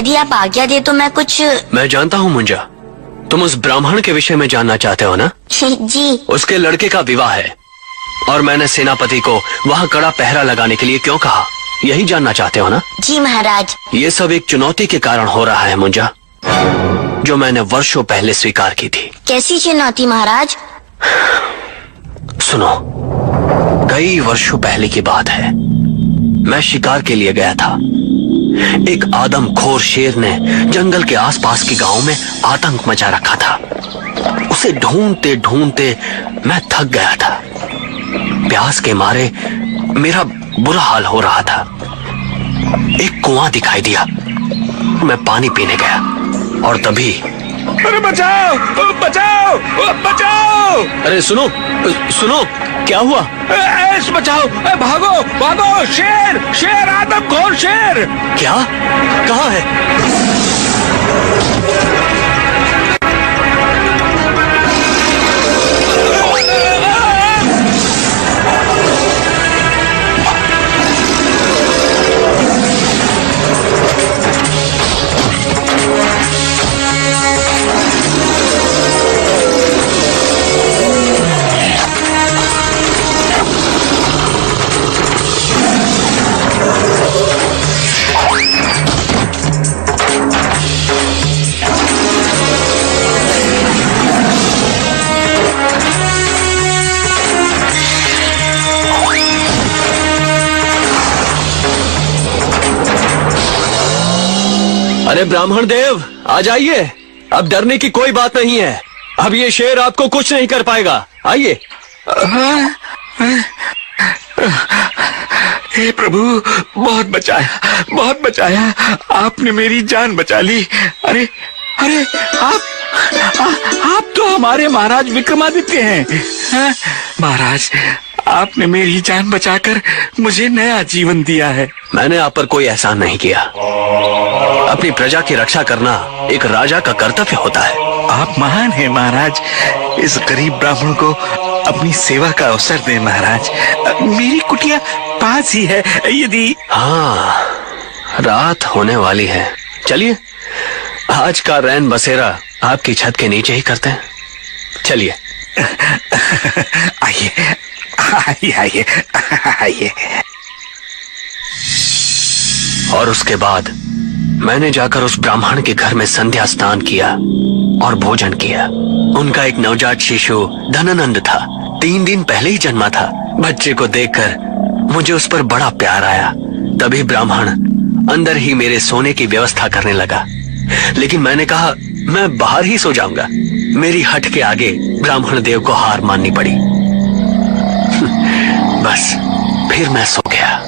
यदि आप आज्ञा दे तो मैं कुछ। मैं जानता हूँ मुंजा, तुम उस ब्राह्मण के विषय में जानना चाहते हो ना? जी। उसके लड़के का विवाह है और मैंने सेनापति को वहाँ कड़ा पहरा लगाने के लिए क्यों कहा, यही जानना चाहते हो ना? जी महाराज। ये सब एक चुनौती के कारण हो रहा है मुंजा, जो मैंने वर्षों पहले स्वीकार की थी। कैसी चुनौती महाराज? सुनो, कई वर्षों पहले की बात है। मैं शिकार के लिए गया था। एक आदमखोर शेर ने जंगल के आसपास के गांव में आतंक मचा रखा था। उसे ढूंढते ढूंढते मैं थक गया था। प्यास के मारे मेरा बुरा हाल हो रहा था। एक कुआं दिखाई दिया। मैं पानी पीने गया और तभी, अरे बचाओ बचाओ बचाओ! अरे सुनो सुनो, क्या हुआ? बचाओ! भागो भागो! शेर शेर, आदमखोर शेर! क्या? कहाँ है? अरे ब्राह्मण देव, आ जाइए। अब डरने की कोई बात नहीं है। अब ये शेर आपको कुछ नहीं कर पाएगा। आइए। हे प्रभु, बहुत बचाया। आपने मेरी जान बचा ली। अरे अरे, आप तो हमारे महाराज विक्रमादित्य हैं। हाँ? महाराज, आपने मेरी जान बचाकर मुझे नया जीवन दिया है। मैंने आप पर कोई एहसान नहीं किया। अपनी प्रजा की रक्षा करना एक राजा का कर्तव्य होता है। आप महान हैं महाराज। इस गरीब ब्राह्मण को अपनी सेवा का अवसर दें महाराज। मेरी कुटिया पास ही है। यदि हाँ, रात होने वाली है। चलिए, आज का रैन बसेरा आपकी छत के नीचे ही करते हैं। चलिए। आइए आइए आइए आइए। और उसके बाद मैंने जाकर उस ब्राह्मण के घर में संध्या स्नान किया और भोजन किया। उनका एक नवजात शिशु धनानंद था। 3 दिन पहले ही जन्मा था। बच्चे को देखकर मुझे उस पर बड़ा प्यार आया। तभी ब्राह्मण अंदर ही मेरे सोने की व्यवस्था करने लगा, लेकिन मैंने कहा मैं बाहर ही सो जाऊंगा। मेरी हट के आगे ब्राह्मण देव को हार माननी पड़ी। बस फिर मैं सो गया।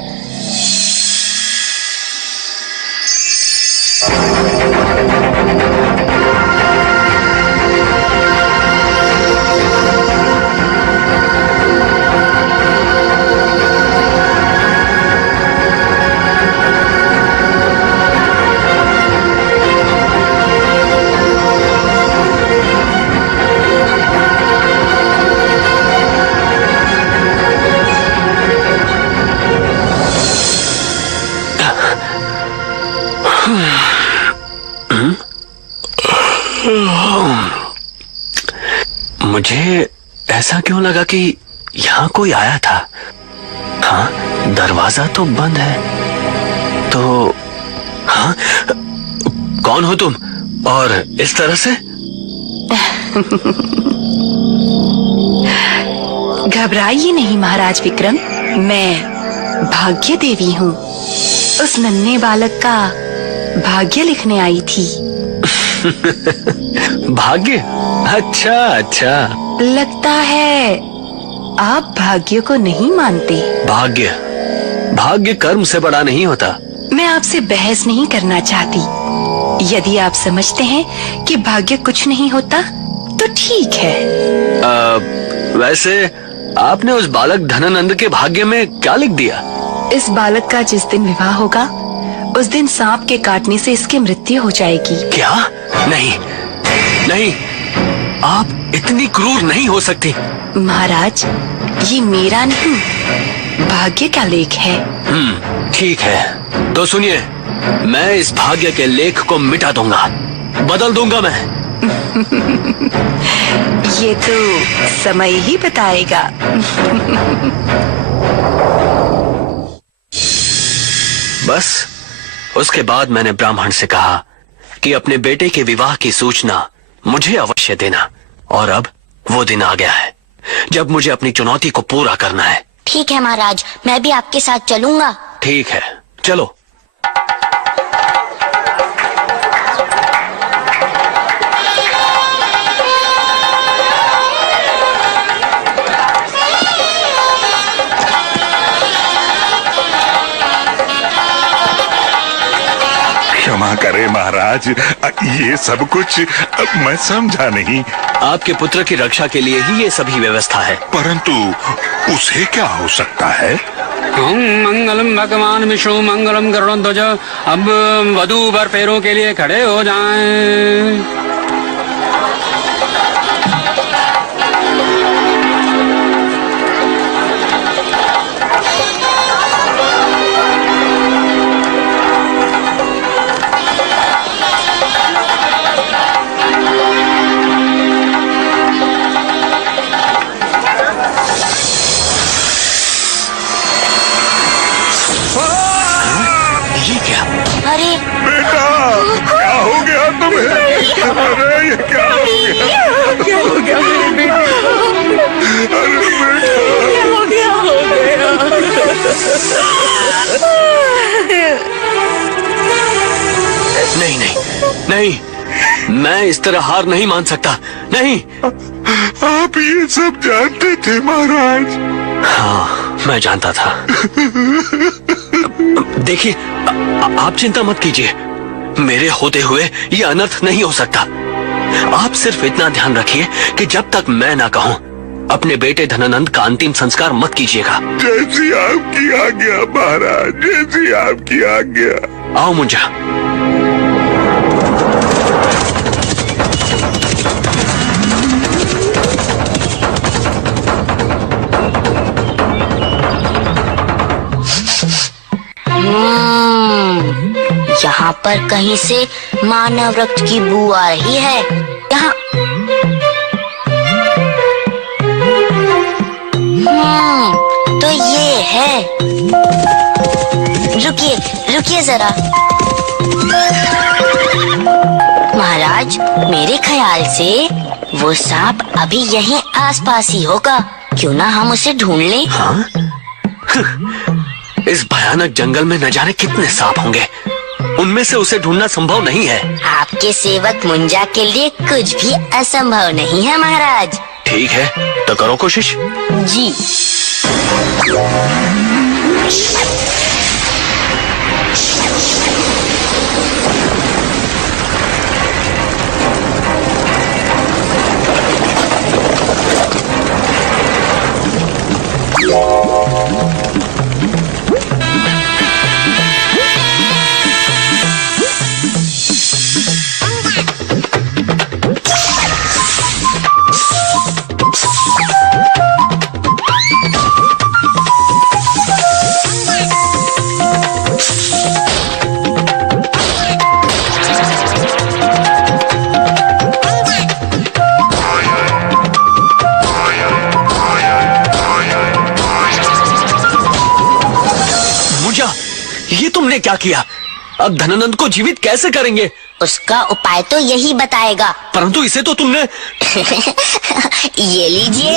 मुझे ऐसा क्यों लगा कि यहाँ कोई आया था। हाँ, दरवाजा तो बंद है। तो हाँ, कौन हो तुम और इस तरह से? घबराइए नहीं महाराज विक्रम, मैं भाग्य देवी हूँ। उस नन्हे बालक का भाग्य लिखने आई थी। भाग्य? अच्छा अच्छा। लगता है आप भाग्य को नहीं मानते। भाग्य कर्म से बड़ा नहीं होता। मैं आपसे बहस नहीं करना चाहती। यदि आप समझते हैं कि भाग्य कुछ नहीं होता तो ठीक है। वैसे आपने उस बालक धनानंद के भाग्य में क्या लिख दिया? इस बालक का जिस दिन विवाह होगा उस दिन सांप के काटने से इसकी मृत्यु हो जाएगी। क्या? नहीं नहीं, आप इतनी क्रूर नहीं हो सकती। महाराज, ये मेरा नहीं भाग्य का लेख है। ठीक है, तो सुनिए, मैं इस भाग्य के लेख को मिटा दूंगा, बदल दूंगा मैं। ये तो समय ही बताएगा। बस उसके बाद मैंने ब्राह्मण से कहा कि अपने बेटे के विवाह की सूचना मुझे अवश्य देना। और अब वो दिन आ गया है जब मुझे अपनी चुनौती को पूरा करना है। ठीक है महाराज, मैं भी आपके साथ चलूंगा। ठीक है, चलो। क्षमा करें महाराज, ये सब कुछ मैं समझा नहीं। आपके पुत्र की रक्षा के लिए ही ये सभी व्यवस्था है। परंतु उसे क्या हो सकता है? ओम मंगलम भगवान विष्णु मंगलम गरुड़ध्वज। अब वधू वर पैरों के लिए खड़े हो जाएं। ये क्या? अरे बेटा, क्या हो गया तुम्हें? अरे ये क्या हो गया? क्या हो गया मेरे बेटे? अरे बेटा, नहीं नहीं नहीं, मैं इस तरह हार नहीं मान सकता। नहीं। आप ये सब जानते थे महाराज? हाँ, मैं जानता था। देखिए, आप चिंता मत कीजिए, मेरे होते हुए ये अनर्थ नहीं हो सकता। आप सिर्फ इतना ध्यान रखिए कि जब तक मैं ना कहूं, अपने बेटे धनानंद का अंतिम संस्कार मत कीजिएगा। जैसी आपकी आज्ञा महाराज, जैसी आपकी आज्ञा। आओ मुंजा। यहाँ पर कहीं से मानव रक्त की बू आ रही है। यहाँ तो ये है। रुकिए रुकिए जरा। महाराज, मेरे ख्याल से वो सांप अभी यहीं आसपास ही होगा। क्यों ना हम उसे ढूंढ लें? हाँ? इस भयानक जंगल में न जाने कितने सांप होंगे, उनमें से उसे ढूंढना संभव नहीं है। आपके सेवक मुंजा के लिए कुछ भी असंभव नहीं है महाराज। ठीक है, तो करो कोशिश। जी। ये तुमने क्या किया? अब धनानंद को जीवित कैसे करेंगे? उसका उपाय तो यही बताएगा। परंतु इसे तो तुमने ये लीजिए।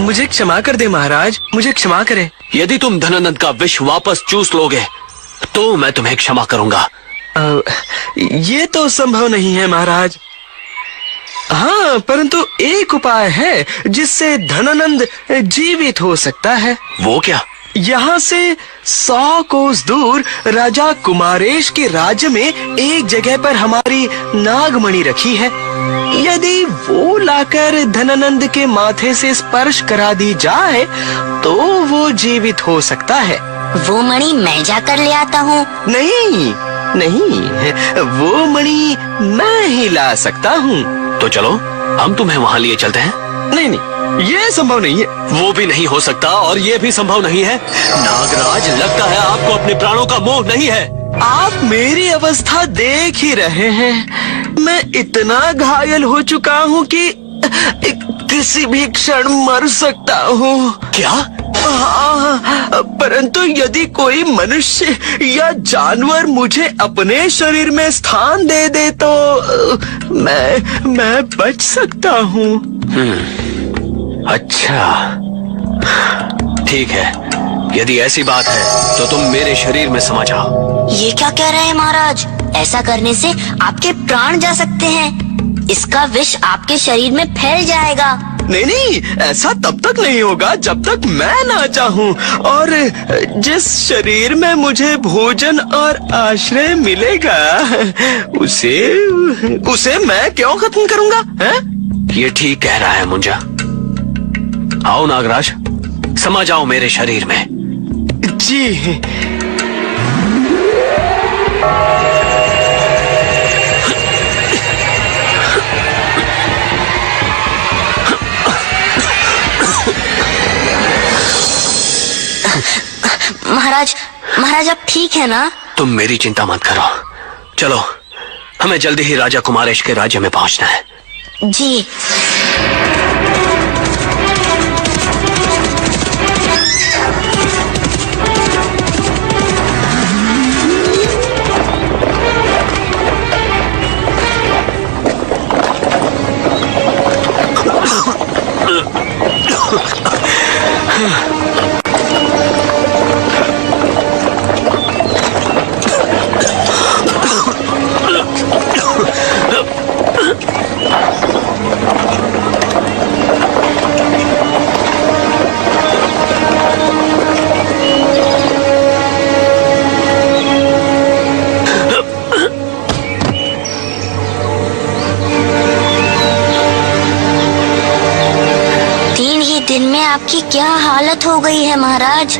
मुझे क्षमा कर दे महाराज, मुझे क्षमा करें। यदि तुम धनानंद का विष वापस चूस लोगे तो मैं तुम्हें क्षमा करूंगा। ये तो संभव नहीं है महाराज। हाँ, परंतु एक उपाय है जिससे धनानंद जीवित हो सकता है। वो क्या? यहाँ से 100 कोस दूर राजा कुमारेश के राज्य में एक जगह पर हमारी नागमणि रखी है। यदि वो लाकर धनानंद के माथे से स्पर्श करा दी जाए तो वो जीवित हो सकता है। वो मणि मैं जाकर ले आता हूँ। नहीं नहीं, वो मणि मैं ही ला सकता हूँ। तो चलो, हम तुम्हें वहाँ लिए चलते हैं। नहीं नहीं, ये संभव नहीं है। वो भी नहीं हो सकता और ये भी संभव नहीं है। नागराज, लगता है आपको अपने प्राणों का मोह नहीं है। आप मेरी अवस्था देख ही रहे हैं। मैं इतना घायल हो चुका हूँ कि किसी भी क्षण मर सकता हूँ। क्या? हाँ, परंतु यदि कोई मनुष्य या जानवर मुझे अपने शरीर में स्थान दे दे तो मैं बच सकता हूँ। अच्छा, ठीक है। यदि ऐसी बात है तो तुम मेरे शरीर में समा जाओ। ये क्या कह रहे हैं महाराज? ऐसा करने से आपके प्राण जा सकते हैं। इसका विष आपके शरीर में फैल जाएगा। नहीं, ऐसा तब तक नहीं होगा जब तक मैं ना चाहूँ। और जिस शरीर में मुझे भोजन और आश्रय मिलेगा उसे मैं क्यों खत्म करूँगा? ये ठीक कह रहा है मुंजा। आओ नागराज, समा जाओ मेरे शरीर में। जी। महाराज आप ठीक है ना? तुम मेरी चिंता मत करो। चलो, हमें जल्दी ही राजा कुमारेश के राज्य में पहुंचना है। जी। दिन में आपकी क्या हालत हो गई है महाराज?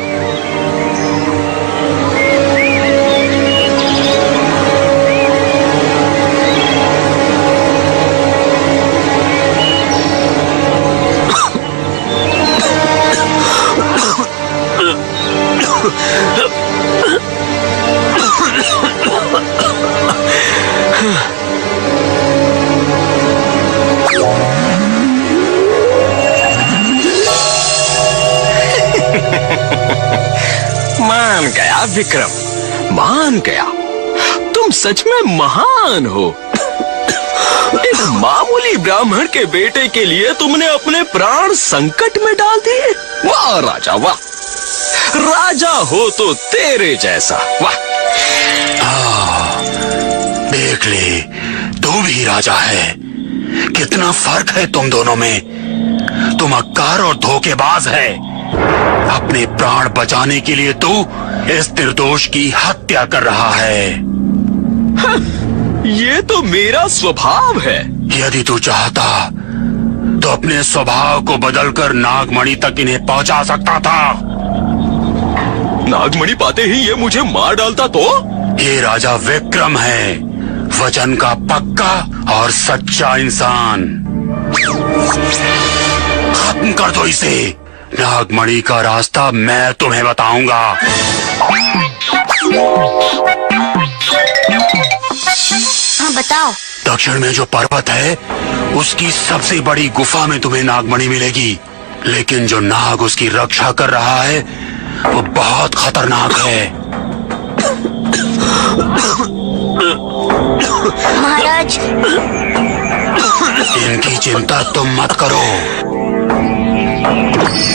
मान गया विक्रम, मान गया। तुम सच में महान हो। एक मामूली ब्राह्मण के बेटे के लिए तुमने अपने प्राण संकट में डाल दिए। वाह राजा वाह, राजा हो तो तेरे जैसा। वाह। देख ले, तू भी राजा है। कितना फर्क है तुम दोनों में। तुम अक्कार और धोखेबाज है। अपने प्राण बचाने के लिए तू इस निर्दोष की हत्या कर रहा है। ये तो मेरा स्वभाव है। यदि तू चाहता तो अपने स्वभाव को बदलकर नागमणि तक इन्हें पहुंचा सकता था। नागमणि पाते ही ये मुझे मार डालता तो? ये राजा विक्रम है, वचन का पक्का और सच्चा इंसान। खत्म कर दो इसे। नागमणि का रास्ता मैं तुम्हें बताऊंगा। हाँ बताओ। दक्षिण में जो पर्वत है उसकी सबसे बड़ी गुफा में तुम्हें नागमणि मिलेगी। लेकिन जो नाग उसकी रक्षा कर रहा है वो बहुत खतरनाक है। महाराज, इनकी चिंता तुम मत करो।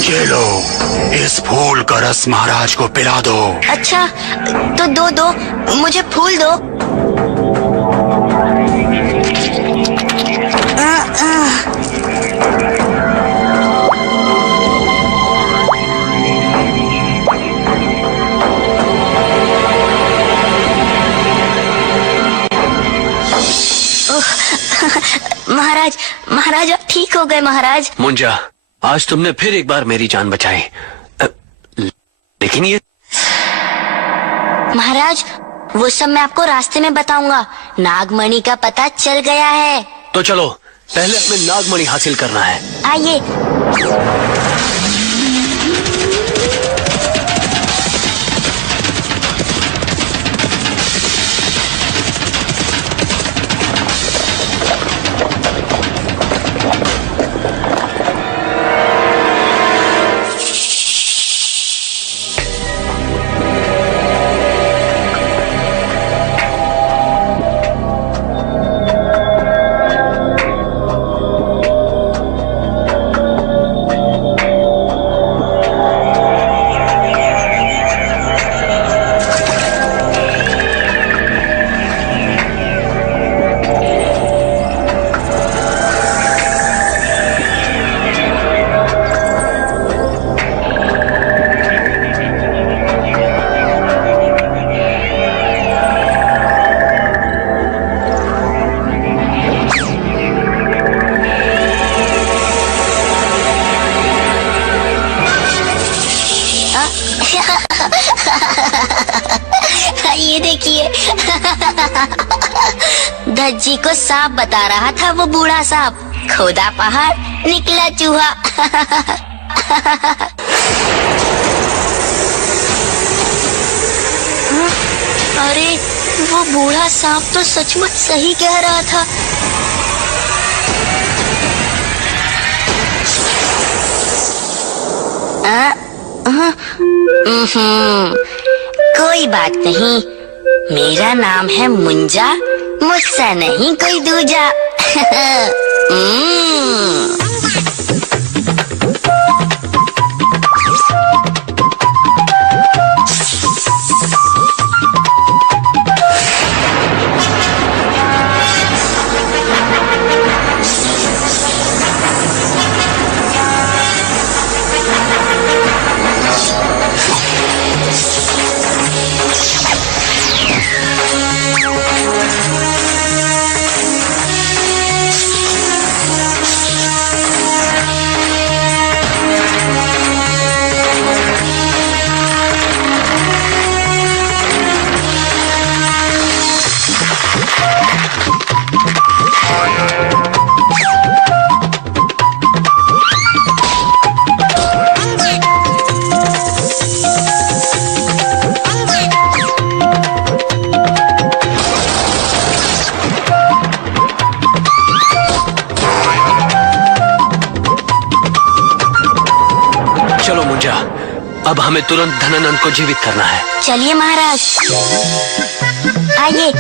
चलो, इस फूल का रस महाराज को पिला दो। अच्छा, तो दो मुझे फूल दो। महाराज आप ठीक हो गए महाराज। मुंजा, आज तुमने फिर एक बार मेरी जान बचाई। लेकिन ये महाराज, वो सब मैं आपको रास्ते में बताऊंगा। नागमणि का पता चल गया है। तो चलो, पहले हमें नागमणि हासिल करना है। आइए। ये देखिए धज्जी को सांप बता रहा था वो बूढ़ा सांप। खोदा पहाड़ निकला चूहा। अरे वो बूढ़ा सांप तो सचमुच सही कह रहा था। कोई बात नहीं, मेरा नाम है मुंजा, मुझसे नहीं कोई दूजा। चलो मुंजा, अब हमें तुरंत धनानंद को जीवित करना है। चलिए महाराज, आइए।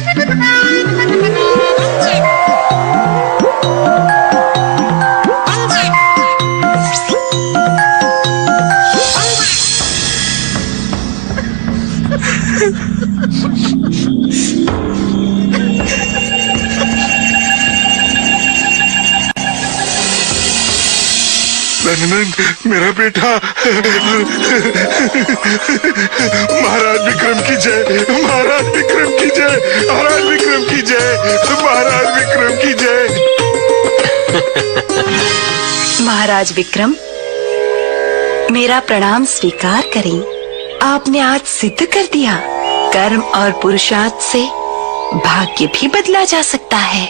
धनानंद मेरा बेटा। महाराज विक्रम की जय, महाराज विक्रम की जय, महाराज विक्रम की जय, महाराज विक्रम की जय। महाराज विक्रम, मेरा प्रणाम स्वीकार करें। आपने आज सिद्ध कर दिया, कर्म और पुरुषार्थ से भाग्य भी बदला जा सकता है।